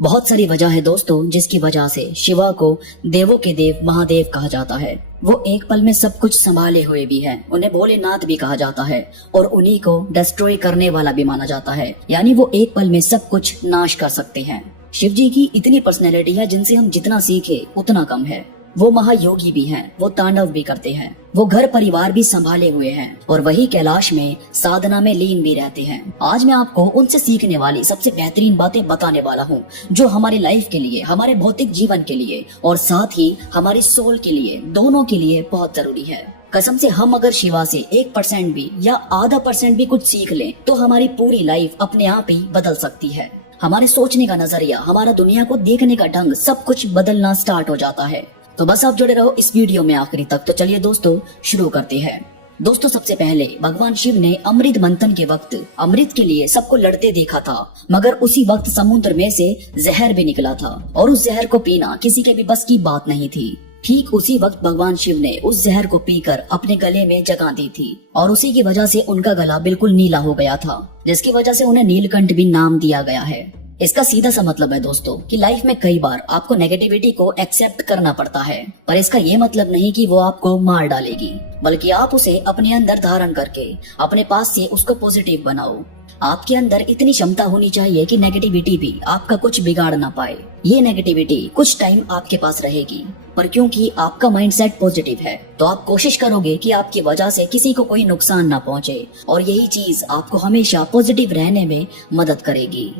बहुत सारी वजह है दोस्तों जिसकी वजह से शिवा को देवों के देव महादेव कहा जाता है। वो एक पल में सब कुछ संभाले हुए भी हैं। उन्हें भोलेनाथ भी कहा जाता है और उन्हीं को डिस्ट्रॉय करने वाला भी माना जाता है, यानी वो एक पल में सब कुछ नाश कर सकते हैं। शिव जी की इतनी पर्सनैलिटी है जिनसे हम जितना सीखे उतना कम है। वो महायोगी भी हैं, वो तांडव भी करते हैं, वो घर परिवार भी संभाले हुए हैं और वही कैलाश में साधना में लीन भी रहते हैं। आज मैं आपको उनसे सीखने वाली सबसे बेहतरीन बातें बताने वाला हूँ जो हमारी लाइफ के लिए, हमारे भौतिक जीवन के लिए और साथ ही हमारी सोल के लिए, दोनों के लिए बहुत जरूरी है। कसम से हम अगर शिवा से 1% भी या आधा % भी कुछ सीख लें तो हमारी पूरी लाइफ अपने आप ही बदल सकती है। हमारे सोचने का नजरिया, हमारा दुनिया को देखने का ढंग, सब कुछ बदलना स्टार्ट हो जाता है। तो बस आप जुड़े रहो इस वीडियो में आखिरी तक। तो चलिए दोस्तों शुरू करते हैं। दोस्तों सबसे पहले भगवान शिव ने अमृत मंथन के वक्त अमृत के लिए सबको लड़ते देखा था, मगर उसी वक्त समुद्र में से जहर भी निकला था और उस जहर को पीना किसी के भी बस की बात नहीं थी। ठीक उसी वक्त भगवान शिव ने उस जहर को पीकर अपने गले में जगह दी थी और उसी की वजह से उनका गला बिल्कुल नीला हो गया था, जिसकी वजह से उन्हें नीलकंठ भी नाम दिया गया है। इसका सीधा सा मतलब है दोस्तों कि लाइफ में कई बार आपको नेगेटिविटी को एक्सेप्ट करना पड़ता है, पर इसका ये मतलब नहीं कि वो आपको मार डालेगी, बल्कि आप उसे अपने अंदर धारण करके अपने पास से उसको पॉजिटिव बनाओ। आपके अंदर इतनी क्षमता होनी चाहिए कि नेगेटिविटी भी आपका कुछ बिगाड़ ना पाए। ये नेगेटिविटी कुछ टाइम आपके पास रहेगी, पर क्योंकि आपका माइंडसेट पॉजिटिव है तो आप कोशिश करोगे कि आपकी वजह से किसी को कोई नुकसान ना पहुंचे और यही चीज आपको हमेशा पॉजिटिव रहने में मदद करेगी।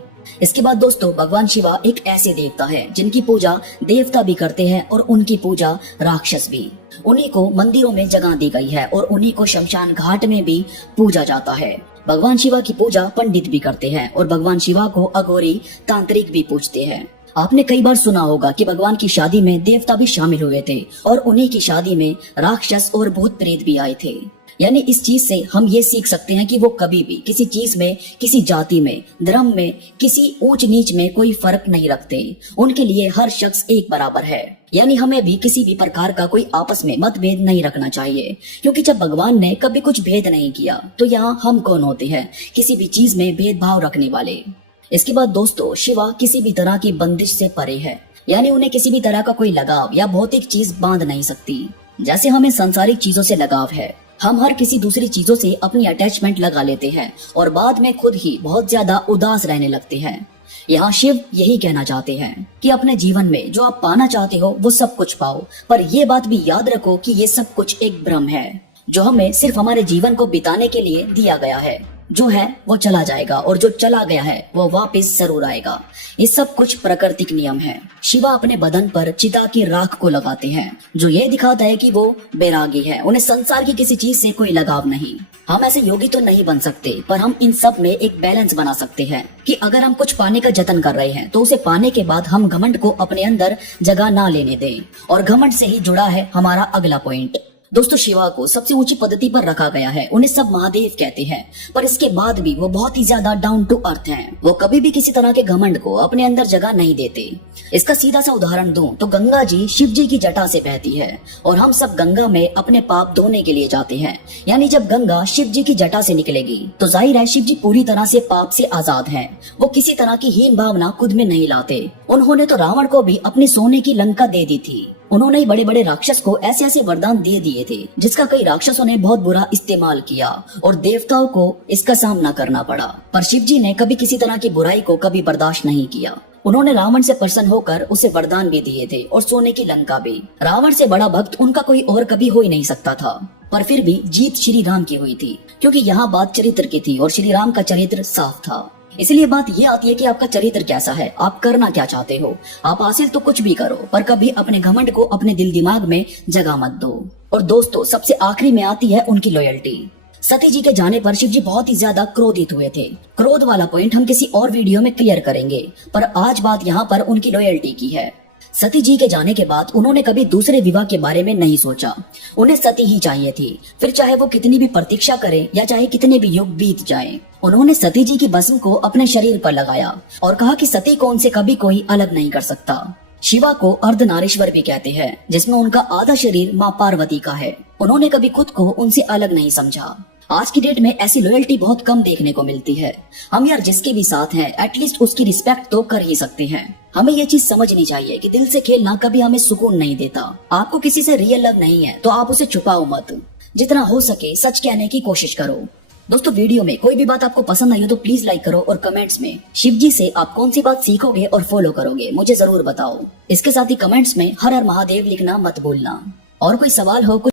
इसके बाद दोस्तों भगवान शिवा एक ऐसे देवता है जिनकी पूजा देवता भी करते हैं और उनकी पूजा राक्षस भी। उन्हीं को मंदिरों में जगह दी गई है और उन्हीं को शमशान घाट में भी पूजा जाता है। भगवान शिवा की पूजा पंडित भी करते हैं और भगवान शिवा को अघोरी तांत्रिक भी पूजते हैं। आपने कई बार सुना होगा कि भगवान की शादी में देवता भी शामिल हुए थे और उन्हीं की शादी में राक्षस और भूत प्रेत भी आए थे। यानी इस चीज से हम ये सीख सकते हैं कि वो कभी भी किसी चीज में, किसी जाति में, धर्म में, किसी ऊंच नीच में कोई फर्क नहीं रखते। उनके लिए हर शख्स एक बराबर है। यानी हमें भी किसी भी प्रकार का कोई आपस में मतभेद नहीं रखना चाहिए, क्योंकि जब भगवान ने कभी कुछ भेद नहीं किया तो यहाँ हम कौन होते हैं किसी भी चीज में भेदभाव रखने वाले। इसके बाद दोस्तों शिवा किसी भी तरह की बंदिश से परे है, यानी उन्हें किसी भी तरह का कोई लगाव या भौतिक चीज बांध नहीं सकती। जैसे हमें सांसारिक चीजों से लगाव है, हम हर किसी दूसरी चीजों से अपनी अटैचमेंट लगा लेते हैं और बाद में खुद ही बहुत ज्यादा उदास रहने लगते हैं। यहाँ शिव यही कहना चाहते हैं कि अपने जीवन में जो आप पाना चाहते हो वो सब कुछ पाओ, पर ये बात भी याद रखो कि ये सब कुछ एक भ्रम है जो हमें सिर्फ हमारे जीवन को बिताने के लिए दिया गया है। जो है वो चला जाएगा और जो चला गया है वो वापस जरूर आएगा। ये सब कुछ प्राकृतिक नियम है। शिवा अपने बदन पर चिता की राख को लगाते हैं जो ये दिखाता है कि वो बैरागी है, उन्हें संसार की किसी चीज से कोई लगाव नहीं। हम ऐसे योगी तो नहीं बन सकते, पर हम इन सब में एक बैलेंस बना सकते हैं कि अगर हम कुछ पाने का जतन कर रहे हैं तो उसे पाने के बाद हम घमंड को अपने अंदर जगह ना लेने दें। और घमंड से ही जुड़ा है हमारा अगला पॉइंट। दोस्तों शिवा को सबसे ऊंची पद्धति पर रखा गया है, उन्हें सब महादेव कहते हैं, पर इसके बाद भी वो बहुत ही ज्यादा डाउन टू अर्थ हैं। वो कभी भी किसी तरह के घमंड को अपने अंदर जगह नहीं देते। इसका सीधा सा उदाहरण दूं तो गंगा जी शिव जी की जटा से बहती है और हम सब गंगा में अपने पाप धोने के लिए जाते हैं। यानी जब गंगा शिव जी की जटा से निकलेगी तो जाहिर है शिव जी पूरी तरह से पाप से आजाद हैं। वो किसी तरह की हीन भावना खुद में नहीं लाते। उन्होंने तो रावण को भी अपनी सोने की लंका दे दी थी। उन्होंने बड़े बड़े राक्षस को ऐसे ऐसे वरदान दे दिए थे जिसका कई राक्षसों ने बहुत बुरा इस्तेमाल किया और देवताओं को इसका सामना करना पड़ा, पर शिव जी ने कभी किसी तरह की बुराई को कभी बर्दाश्त नहीं किया। उन्होंने रावण से प्रसन्न होकर उसे वरदान भी दिए थे और सोने की लंका भी। रावण से बड़ा भक्त उनका कोई और कभी हो ही नहीं सकता था, पर फिर भी जीत श्री राम की हुई थी, क्योंकि यहाँ बात चरित्र की थी और श्री राम का चरित्र साफ था। इसलिए बात ये आती है कि आपका चरित्र कैसा है, आप करना क्या चाहते हो। आप हासिल तो कुछ भी करो, पर कभी अपने घमंड को अपने दिल दिमाग में जगह मत दो। और दोस्तों सबसे आखिरी में आती है उनकी लॉयल्टी। सती जी के जाने पर शिव जी बहुत ही ज्यादा क्रोधित हुए थे। क्रोध वाला पॉइंट हम किसी और वीडियो में क्लियर करेंगे, पर आज बात यहाँ पर उनकी लॉयल्टी की है। सती जी के जाने के बाद उन्होंने कभी दूसरे विवाह के बारे में नहीं सोचा। उन्हें सती ही चाहिए थी, फिर चाहे वो कितनी भी प्रतीक्षा करे या चाहे कितने भी युग बीत जाएं। उन्होंने सती जी की भस्म को अपने शरीर पर लगाया और कहा कि सती को उनसे कभी कोई अलग नहीं कर सकता। शिवा को अर्धनारीश्वर भी कहते हैं, जिसमें उनका आधा शरीर माँ पार्वती का है। उन्होंने कभी खुद को उनसे अलग नहीं समझा। आज की डेट में ऐसी लॉयल्टी बहुत कम देखने को मिलती है। हम यार जिसके भी साथ हैं एटलीस्ट उसकी रिस्पेक्ट तो कर ही सकते हैं। हमें ये चीज समझनी चाहिए कि दिल से खेलना कभी हमें सुकून नहीं देता। आपको किसी से रियल लव नहीं है तो आप उसे छुपाओ मत, जितना हो सके सच कहने की कोशिश करो। दोस्तों वीडियो में कोई भी बात आपको पसंद आई हो तो प्लीज लाइक करो और कमेंट्स में शिव जी से आप कौन सी बात सीखोगे और फॉलो करोगे मुझे जरूर बताओ। इसके साथ ही कमेंट्स में हर हर महादेव लिखना मत भूलना। और कोई सवाल हो कुछ